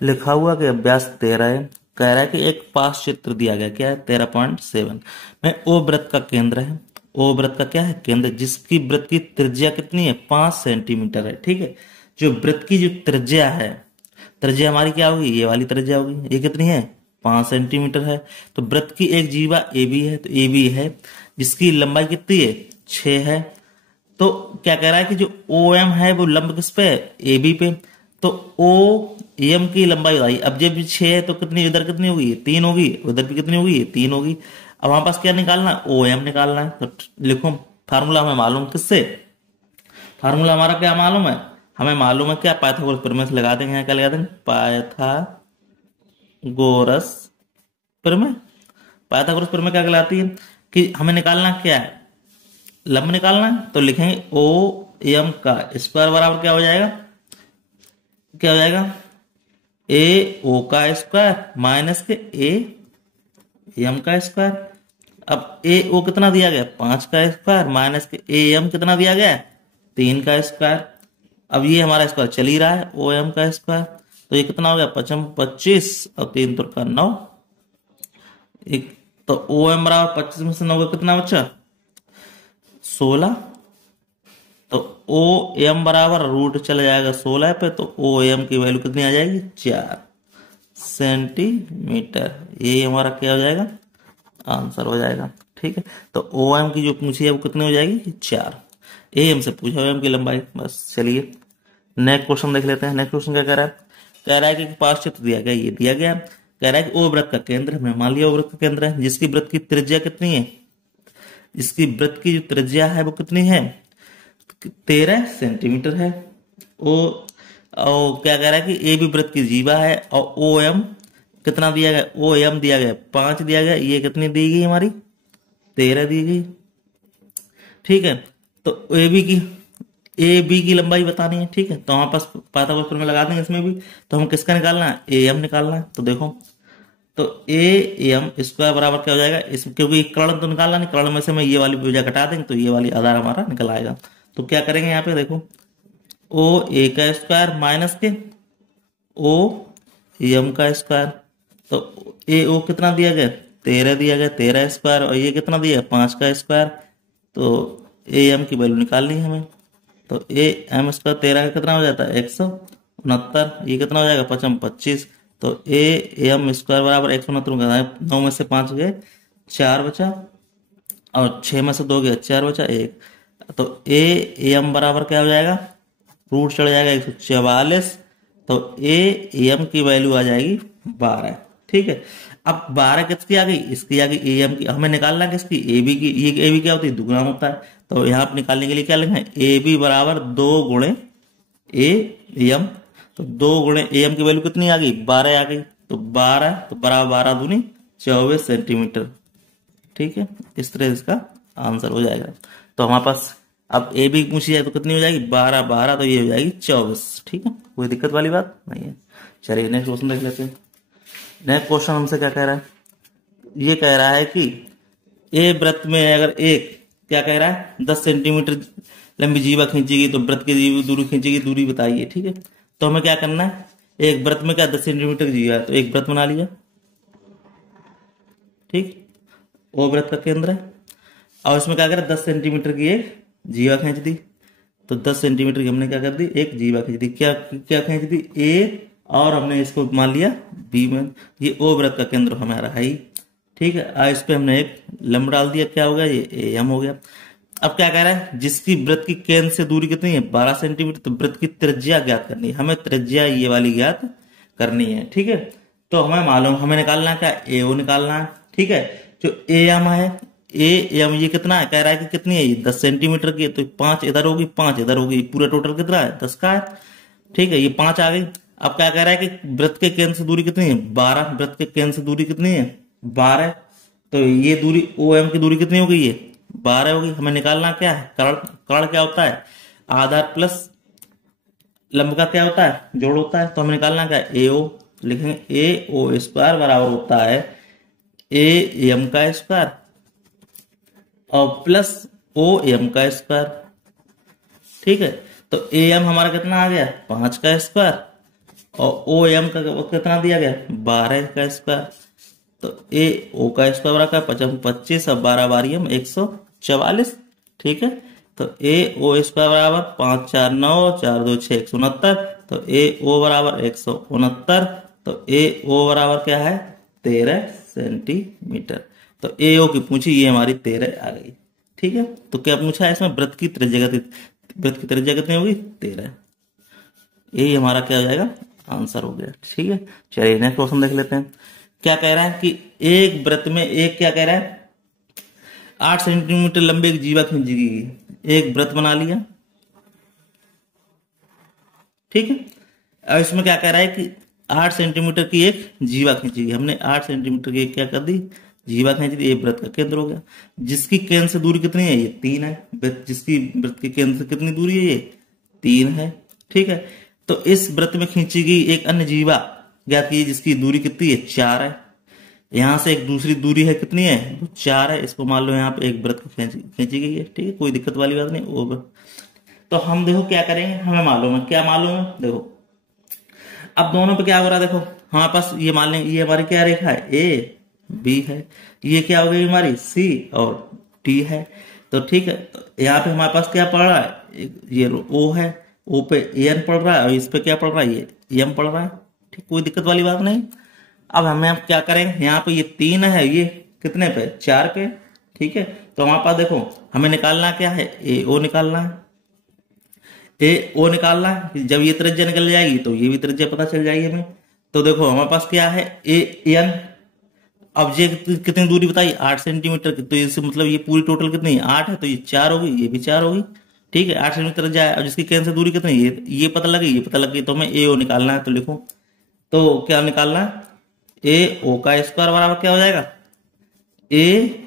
लिखा हुआ कि व्यास 13 है, कह रहा है कि एक पास चित्र दिया गया, क्या है 13.7 में ओ वृत्त का केंद्र है। ओ वृत्त का क्या है केंद्र, जिसकी वृत्त की त्रिज्या कितनी है 5 सेंटीमीटर है। ठीक है, जो वृत्त की जो त्रिज्या है, त्रिज्या हमारी क्या होगी, ये वाली त्रिज्या होगी, ये कितनी है 5 सेंटीमीटर है। तो वृत्त की एक जीवा ए बी है, तो ए बी है जिसकी लंबाई कितनी है 6 है। तो क्या कह रहा है कि जो ओ एम है वो लंब किस पे है, ए बी पे। तो ओ एम की लंबाई आई, अब जब 6 है तो कितनी इधर कितनी होगी 3 होगी, उधर भी कितनी होगी 3 होगी। अब हमारे पास क्या निकालना है, ओ एम निकालना है। तो लिखो फार्मूला हमें मालूम किससे, फार्मूला हमारा क्या मालूम है, हमें मालूम है क्या, पाइथागोरस प्रमेय से लगा देंगे। यहाँ क्या लगा देंगे, पाइथागोरस प्रमेय। पाइथागोरस प्रमेय क्या कहलाती है कि हमें निकालना क्या है, लंब निकालना है। तो लिखेंगे ओ एम का स्क्वायर बराबर क्या हो जाएगा, क्या हो जाएगा ए ओ का स्क्वायर माइनस के ए एम का स्क्वायर। अब ए ओ कितना दिया गया 5 का स्क्वायर माइनस के ए एम कितना दिया गया 3 का स्क्वायर। अब ये हमारा स्क्वायर चल ही रहा है ओ एम का स्क्वायर, तो ये कितना हो गया 25 और 3 तुरका 9। एक तो ओ एम बराबर 25 में से 9 का कितना बचा 16। तो ओ एम बराबर रूट चला जाएगा 16 पे, तो ओ एम की वैल्यू कितनी आ जाएगी 4 सेंटीमीटर। ये हमारा क्या हो जाएगा आंसर हो जाएगा। ठीक है, तो ओ एम की जो पूछी है वो कितनी हो जाएगी 4। ए एम से पूछा ओ एम की लंबाई। बस चलिए नेक्स्ट क्वेश्चन देख लेते हैं। नेक्स्ट क्वेश्चन क्या कह रहा है, कह रहा है कि पास चित्र दिया गया, ये दिया गया, कह रहा है कि ओ वृत्त का केंद्र, हमने मान लिया ओ वृत्त का केंद्र है, जिसकी वृत्त की त्रिज्या कितनी है, जिसकी वृत्त की जो त्रिज्या है वो कितनी है 13 सेंटीमीटर है। ओ और क्या कह रहा है कि ए बी वृत्त की जीवा है और ओ एम कितना दिया गया, ओ एम दिया गया 5 दिया गया, ये कितनी दी गई हमारी 13 दी गई। ठीक है, तो ए बी की लंबाई बतानी है। ठीक है, तो हमारे पास पाइथागोरस प्रमेय लगा देंगे इसमें भी। तो हम किसका निकालना है, ए एम निकालना है। तो देखो तो ए एम स्क्वायर बराबर क्या हो जाएगा, इस क्योंकि कर्ण तो निकालना नहीं, कर्ण में से मैं ये वाली भुजा घटा देंगे तो ये वाली आधार हमारा निकल आएगा। तो क्या करेंगे यहाँ पे देखो ओ ए का स्क्वायर माइनस के ओ एम का स्क्वायर। तो ए ओ कितना दिया गया 13 दिया गया, 13 स्क्वायर, और ये कितना दिया 5 का स्क्वायर। तो ए एम की वैल्यू निकालनी है हमें। तो ए एम स्क्वायर 13 का कितना हो जाता है 169, ये कितना हो जाएगा 25। तो ए एम स्क्वायर बराबर 169, 9 में से 5 गए 4 बचा, और 6 में से 2 गया 4 बचा 1। तो ए एम बराबर क्या हो जाएगा, रूट चढ़ जाएगा 144। तो ए एम की वैल्यू आ जाएगी 12। ठीक है, अब 12 किसकी आ गई, इसकी आ गई ए एम की। हमें निकालना किसकी, ए बी की। ये ए बी क्या होती है दुगुना होता है, तो यहाँ पर निकालने के लिए क्या लिखना है, ए बी बराबर 2 गुणे ए एम। तो 2 गुणे ए एम की वैल्यू कितनी आ गई 12 आ गई। तो 12 तो बराबर 12 दूनी 24 सेंटीमीटर। ठीक है, इस तरह इसका आंसर हो जाएगा। तो हमारे पास अब ए बी पूछी जाए तो कितनी हो जाएगी 12 12, तो ये हो जाएगी 24। ठीक है, कोई दिक्कत वाली बात नहीं है। चलिए नेक्स्ट क्वेश्चन देख लेते हैं। नेक्स्ट क्वेश्चन हमसे क्या कह रहा है, ये कह रहा है कि ए वृत्त में अगर एक क्या कह रहा है 10 सेंटीमीटर लंबी जीवा खींचेगी तो वृत्त की दूरी खींचेगी, दूरी बताइए। ठीक है, तो हमें क्या करना है, एक वृत्त में क्या 10 सेंटीमीटर की जीवा है, तो एक वृत्त बना लिया। ठीक, वो वृत्त का केंद्र है, और इसमें क्या करें 10 सेंटीमीटर की एक जीवा खींच दी। तो 10 सेंटीमीटर की हमने क्या कर दी, एक जीवा खींच दी। क्या क्या खींच दी, ए, और हमने इसको मान लिया बी में। ये ओ वृत्त का केंद्र हमारा है ही। ठीक है, इस पे हमने एक लंब डाल दिया, क्या हो गया ये ए एम हो गया। अब क्या कह रहा है, जिसकी वृत्त की केंद्र से दूरी कितनी है 12 सेंटीमीटर, तो वृत्त की त्रिज्या ज्ञात करनी है हमें, त्रिज्या ये वाली ज्ञात करनी है। ठीक है, तो हमें मालूम, हमें निकालना है क्या, ए ओ निकालना है। ठीक है, जो ए एम है, ए एम ये कितना है, कह रहा है कि कितनी है ये 10 सेंटीमीटर की, तो 5 इधर होगी 5 इधर होगी, पूरा टोटल कितना है 10 का है। ठीक है, ये 5 आ गई। अब क्या कह रहा है कि वृत्त के केंद्र से दूरी कितनी है 12, वृत्त के केंद्र से दूरी कितनी है 12, तो ये दूरी ओ एम की दूरी कितनी हो गई है 12 होगी। हमें निकालना क्या है, कर्ण क्या होता है, आधार प्लस लंब का क्या होता है जोड़ होता है। तो हमें निकालना क्या है, ए ओ। लिखेंगे ए ओ स्क्वायर बराबर होता है ए एम का स्क्वायर और प्लस ओ एम का स्क्वायर। ठीक है, तो ए एम हमारा कितना आ गया 5 का स्क्वायर और ओ एम का कितना दिया गया 12 का स्क्वायर। तो ए ओ का स्क्वायर बराबर 25 और 12 बारियम 144। ठीक है, तो ए ओ स्क्वायर बराबर 5 4 9 4 2 6 169। तो ए ओ बराबर 169। तो ए ओ बराबर क्या है 13 सेंटीमीटर। तो ए ओ की पूछी, ये हमारी 13 आ गई। ठीक है, तो क्या पूछा है इसमें वृत्त की त्रिज्या कितनी होगी 13। यही हमारा क्या हो जाएगा आंसर हो गया। ठीक है, चलिए नेक्स्ट क्वेश्चन देख लेते हैं। क्या कह रहा है कि एक वृत्त में एक क्या कह रहा है 8 सेंटीमीटर लंबे एक जीवा खींची गई। एक वृत्त बना लिया। ठीक है, अब इसमें क्या कह रहा है कि 8 सेंटीमीटर की एक जीवा खींची गई। हमने 8 सेंटीमीटर की एक क्या कर दी जीवा खींच दी। एक वृत्त का केंद्र हो गया, जिसकी केंद्र से दूरी कितनी है ये 3 है। जिसकी वृत्त के केंद्र से कितनी दूरी है ये 3 है। ठीक है, तो इस वृत्त में खींची गई एक अन्य जीवा ज्ञात कीजिए जिसकी दूरी कितनी है 4 है। यहां से एक दूसरी दूरी है कितनी है 4 है। इसको मान लो यहाँ पे एक वृत्त खींची गई है। ठीक है, कोई दिक्कत वाली बात नहीं। वो तो हम देखो क्या करेंगे, हमें मालूम है क्या मालूम है। देखो अब दोनों पे क्या हो रहा है, देखो हमारे पास ये मान लें ये हमारी क्या रेखा है ए बी है। ये क्या हो गई हमारी सी और डी है। तो ठीक है, तो यहाँ पे हमारे पास क्या पड़ रहा है ये ओ है। ओ पे एन पड़ रहा है और इस पे क्या पड़ रहा है ये एम पड़ रहा है। ठीक, कोई दिक्कत वाली बात नहीं। अब हमें क्या करेंगे, यहाँ पे ये 3 है, ये कितने पे 4 पे। ठीक है, तो हमारे पास देखो हमें निकालना क्या है ए ओ निकालना है। ए ओ निकालना है। जब ये त्रिज्या निकल जाएगी तो ये भी त्रिज्या पता चल जाएगी हमें। तो देखो हमारे पास क्या है ए एन। अब ये कितनी दूरी बताई 8 सेंटीमीटर की। तो इससे मतलब ये पूरी टोटल कितनी 8 है। तो ये 4 होगी, ये भी 4 होगी। ठीक है, 8 सेंटीमीटर जाए। और जिसकी केंद्र से दूरी कितनी ये पता लगी, ये पता लगी। तो हमें ए ओ निकालना है। तो लिखो तो क्या निकालना है ए ओ का स्क्वायर बराबर क्या हो जाएगा ए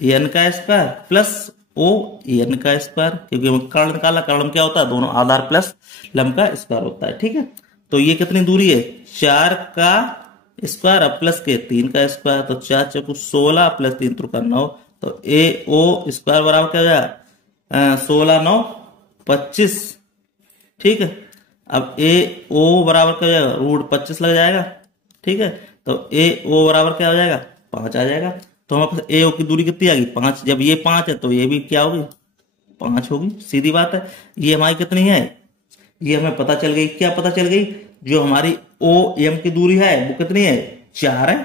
एन का स्क्वायर प्लस ओ एन का स्क्वायर। क्योंकि हमें कर्ण निकाला, कर्ण क्या होता है दोनों आधार प्लस लंब का स्क्वायर होता है। ठीक है, तो ये कितनी दूरी है 4 का स्क्वायर अब प्लस के 3 का स्क्वायर। तो 4 चौको 16 प्लस 3 त्रिका 9। तो ए ओ स्क्वायर बराबर क्या हो जाएगा 16 9 25। ठीक है, अब ए ओ बराबर क्या हो जाएगा रूट 25 लग जाएगा। ठीक है, तो ए ओ बराबर क्या हो जाएगा 5 आ जाएगा। तो हमारे पास ए ओ की दूरी कितनी आ गई 5। जब ये 5 है तो ये भी क्या होगी 5 होगी। सीधी बात है। ये हमारी कितनी है ये हमें पता चल गई। क्या पता चल गई, जो हमारी ओ एम की दूरी है वो कितनी है 4 है।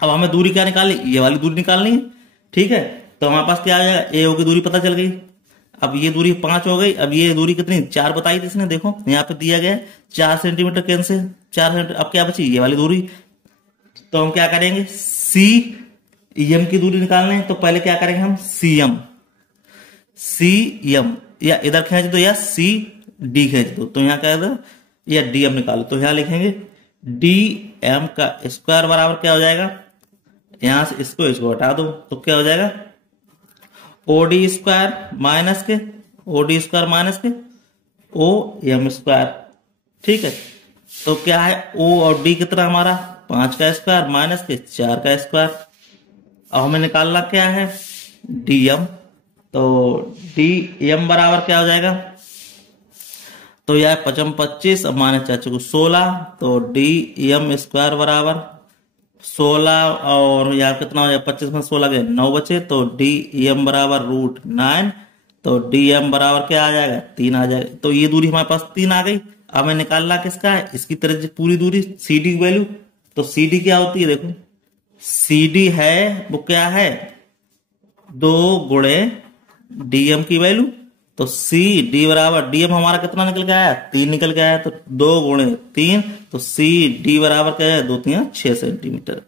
अब हमें दूरी क्या निकालनी, ये वाली दूरी निकालनी है। ठीक है, तो हमारे पास क्या आ जाएगा ए ओ की दूरी पता चल गई। अब ये दूरी 5 हो गई। अब ये दूरी कितनी 4 बताई थी इसने। देखो यहाँ पे दिया गया 4 सेंटीमीटर केंद्र से 4 सेंटीमीटर। अब क्या बची ये वाली दूरी। तो हम क्या करेंगे सी एम की दूरी निकालने है। तो पहले क्या करेंगे हम सी एम या इधर खींच दो या सी डी खींच दो। तो यहाँ क्या है या डी एम निकालो। तो यहाँ लिखेंगे डी एम का स्क्वायर बराबर क्या हो जाएगा, यहां से इसको हटा दो तो क्या हो जाएगा ओडी स्क्वायर माइनस के ओ एम स्क्वायर। ठीक है, तो क्या है ओ और डी कितना हमारा 5 का स्क्वायर माइनस के 4 का स्क्वायर। अब हमें निकालना क्या है डीएम। तो डीएम बराबर क्या हो जाएगा, तो यह 25 अब माइनस 4 को 16। तो डीएम स्क्वायर बराबर 16 और यहाँ कितना हो जाएगा 25 में 16 गए 9 बचे। तो डीएम बराबर √9। तो डीएम बराबर क्या आ जाएगा 3 आ जाएगा। तो ये दूरी हमारे पास 3 आ गई। अब हमें निकालना किसका है, इसकी तरह पूरी दूरी CD की वैल्यू। तो CD क्या होती है, देखो CD है वो क्या है 2 गुणे डीएम की वैल्यू। तो CD बराबर डीएम हमारा कितना निकल के आया 3 निकल के आया। तो 2 गुणे 3 तो CD बराबर क्या है 2 3 6 सेंटीमीटर।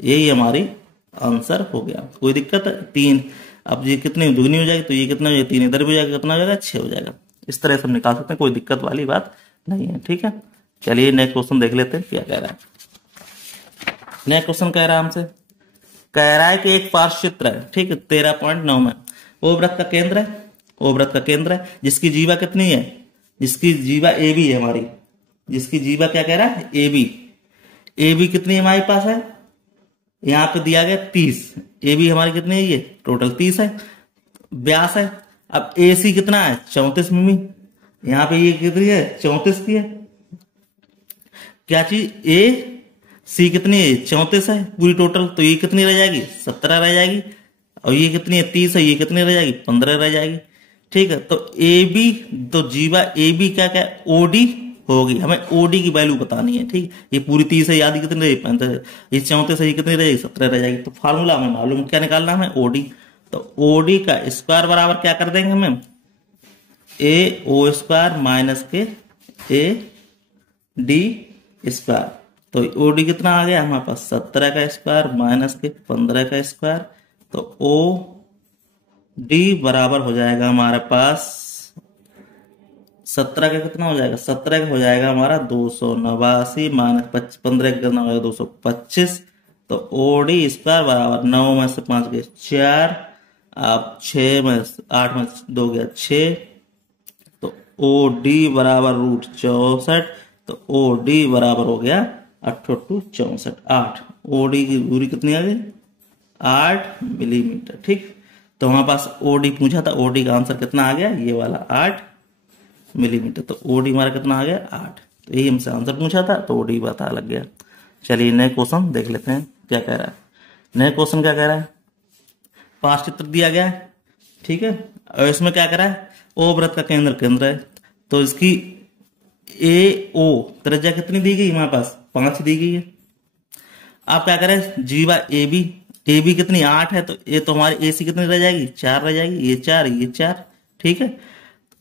यही हमारी आंसर हो गया। कोई दिक्कत है 3। अब ये कितनी दुगनी हो जाएगी तो ये कितना हो जाएगा 3 इधर भी हो जाएगा कितना हो जाएगा 6 हो जाएगा। इस तरह से हम निकाल सकते हैं, कोई दिक्कत वाली बात नहीं है। ठीक है, चलिए नेक्स्ट क्वेश्चन देख लेते हैं क्या कह रहा है। नेक्स्ट क्वेश्चन कह रहा है हमसे, कह रहा है कि एक पार्श्वचित्र है, ठीक है 13.9 में वो वृत्त का केंद्र है, वो वृत्त का केंद्र है जिसकी जीवा कितनी है, जिसकी जीवा ए बी है हमारी, जिसकी जीवा क्या कह रहा है ए बी। ए बी कितनी हमारे पास है, यहां पे दिया गया 30। ए बी हमारी कितनी है ये टोटल 30 है, व्यास है। अब ए सी कितना है 34 मिमी, यहां पे ये कितनी है 34 की है। क्या चीज, ए सी कितनी है, 34 है पूरी टोटल, तो ये कितनी रह जाएगी, 17 रह जाएगी। और ये कितनी है, 30 है, ये कितनी रह जाएगी, 15 रह जाएगी। ठीक है, तो ए बी, तो जीवा ए बी क्या क्या ओडी होगी, हमें ओडी की वैल्यू बतानी है। ठीक, ये पूरी 30 है, आधी कितनी रहेगी, 35, ये 34 है, ये कितनी रहेगी, 17 रह जाएगी। तो फार्मूला हमें मालूम, क्या निकालना है, ओडी। तो ओडी का स्क्वायर बराबर क्या कर देंगे हमें, ए ओ स्क्वायर माइनस के ए डी स्क्वायर। तो ओडी कितना आ गया हमारे पास, 17 का स्क्वायर माइनस के 15 का स्क्वायर। तो ओ डी बराबर हो जाएगा हमारे पास 17 का कितना हो जाएगा, 17 का हो जाएगा हमारा 289 माइनस 15 का कितना हो जाएगा 225। तो ओडी स्क्वायर बराबर 9 में से 5 गए 4, अब 6 में 8 में 2 गया 6। तो ओ डी बराबर √64। तो ओ डी बराबर हो गया 8 × 64 8। ओ डी की दूरी कितनी आ गई, 8 मिलीमीटर। ठीक, तो हमारे पास ओडी पूछा था, ओडी का आंसर कितना आ गया, ये वाला 8 मिलीमीटर। तो ओडी हमारा कितना आ गया, 8। तो यही हमसे आंसर पूछा था, तो ओडी पता लग गया। चलिए नए क्वेश्चन देख लेते हैं क्या कह रहा है। नए क्वेश्चन क्या कह रहा है, 5 चित्र दिया गया है। ठीक है, और इसमें क्या कह रहा है, ओ वृत्त का केंद्र है। तो इसकी ए ओ त्रिज्या कितनी दी गई हमारे पास, 5 दी गई है। आप क्या करें, जीवा ए बी कितनी 8 है, तो ये तो हमारी ए सी कितनी रह जाएगी, 4 रह जाएगी, ये 4 ये 4। ठीक है,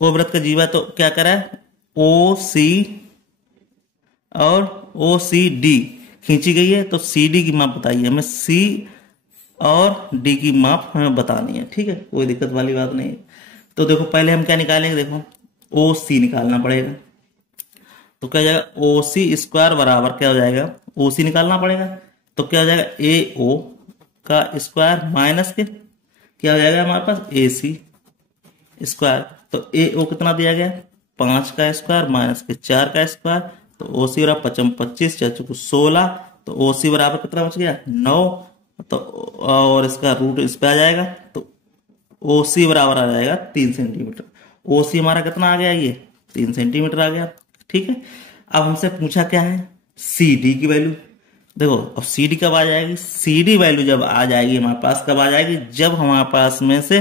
ओ वृत्त का जीवा तो क्या करा है, ओ सी और ओ सी डी खींची गई है। तो सी डी की माप बताइए हमें, सी और डी की माप हमें बतानी है। ठीक है, कोई दिक्कत वाली बात नहीं है। तो देखो पहले हम क्या निकालेंगे, देखो ओ सी निकालना पड़ेगा। तो क्या हो जाएगा, ओ सी स्क्वायर बराबर क्या हो जाएगा, ओ सी निकालना पड़ेगा। तो क्या हो जाएगा, ए ओ का स्क्वायर माइनस के क्या हो जाएगा हमारे पास, ए सी स्क्वायर। तो ए ओ कितना दिया गया, 5 का स्क्वायर माइनस के 4 का स्क्वायर। तो ओ सी बराबर 25 16। तो ओ सी बराबर कितना बच गया, 9। तो और इसका रूट इस पे आ जाएगा। तो ओ सी बराबर आ जाएगा 3 सेंटीमीटर। ओ सी हमारा कितना आ गया, ये 3 सेंटीमीटर आ गया। ठीक है, अब हमसे पूछा क्या है, सी डी की वैल्यू। देखो अब सी डी कब आ जाएगी, सी डी वैल्यू जब आ जाएगी हमारे पास, कब आ जाएगी, जब हमारे पास में से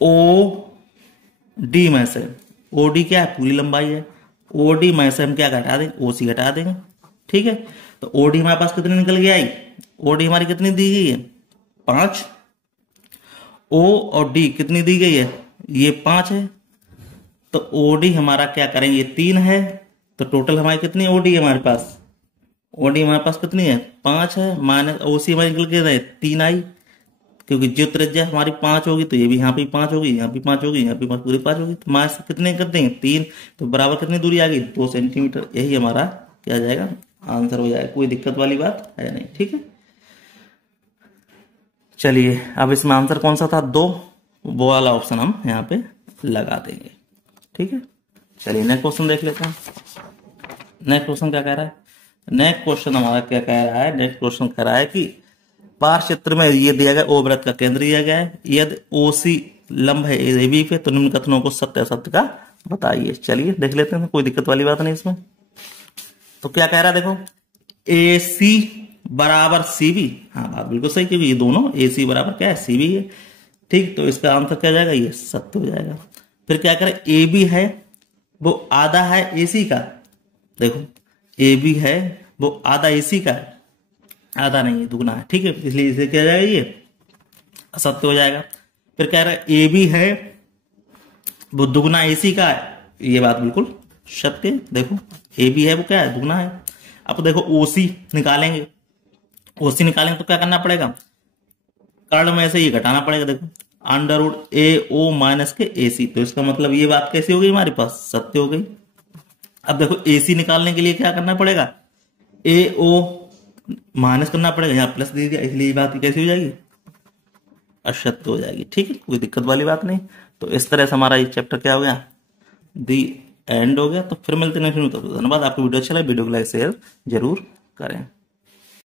ओ डी में से, ओ डी क्या है, पूरी लंबाई है, ओ डी में से हम क्या घटा देंगे, ओ सी घटा देंगे। ठीक है, तो ओ डी हमारे पास कितनी निकल के आई, ओ डी हमारी कितनी दी गई है, 5। ओ और डी कितनी दी गई है, ये 5 है। तो ओडी हमारा क्या करेंगे, ये 3 है। तो टोटल हमारी कितनी ओडी है हमारे पास, ओडी हमारे पास कितनी है, 5 है। माइनस ओसी हमारी निकल के 3 आई, क्योंकि जो त्रिज्या हमारी 5 होगी तो ये भी यहाँ पे 5 होगी, यहाँ भी 5 होगी, यहाँ भी पूरी 5 होगी। तो माइनस कितने कर देंगे, 3। तो बराबर कितनी दूरी आ गई, 2 सेंटीमीटर। यही हमारा क्या जाएगा, आंसर हो जाएगा। कोई दिक्कत वाली बात है नहीं। ठीक है, चलिए अब इसमें आंसर कौन सा था, 2, वो वाला ऑप्शन हम यहाँ पे लगा देंगे। ठीक है, चलिए नेक्स्ट क्वेश्चन देख लेते हैं। नेक्स्ट क्वेश्चन क्या कह रहा है, नेक्स्ट क्वेश्चन हमारा क्या कह रहा है, नेक्स्ट क्वेश्चन कह रहा है कि पार्श्व चित्र में ये दिया गया, ओ वृत्त का केंद्र दिया गया है, यदि ओ सी लंब है ए बी पे, तो निम्न कथनों को सत्य असत्य का बताइए। चलिए देख लेते हैं, कोई दिक्कत वाली बात नहीं इसमें। तो क्या कह रहा है, देखो ए सी बराबर सी बी, हाँ बात बिल्कुल सही, क्योंकि ये दोनों ए सी बराबर क्या है, सी बी है। ठीक, तो इसका आंसर क्या जाएगा, ये सत्य हो जाएगा। फिर क्या करें, ए बी है वो आधा है ए सी का, देखो ए बी है वो आधा ए सी का है, आधा नहीं है, दुगना है। ठीक है, इसलिए इसे क्या जाएगा, ये असत्य हो जाएगा। फिर कह रहा है ए बी है वो दुगना ए सी का है, ये बात बिल्कुल सत्य है। देखो ए बी है वो क्या है, दुगना है। अब देखो ओ सी निकालेंगे, ओ सी निकालेंगे तो क्या करना पड़ेगा, कर्ण में से ये घटाना पड़ेगा। देखो √ ए ओ माइनस के ए सी, तो इसका मतलब ये बात कैसी हो गई हमारे पास, सत्य हो गई। अब देखो ए सी निकालने के लिए क्या करना पड़ेगा, ए ओ माइनस करना पड़ेगा, यहाँ प्लस दे दिया, इसलिए ये बात कैसी हो जाएगी, असत्य हो जाएगी। ठीक है, कोई दिक्कत वाली बात नहीं। तो इस तरह से हमारा ये चैप्टर क्या हो गया, दी एंड हो गया। तो फिर मिलते हैं नेक्स्ट वीडियो में। धन्यवाद, आपको वीडियो अच्छा लगे वीडियो को लाइक शेयर जरूर करें।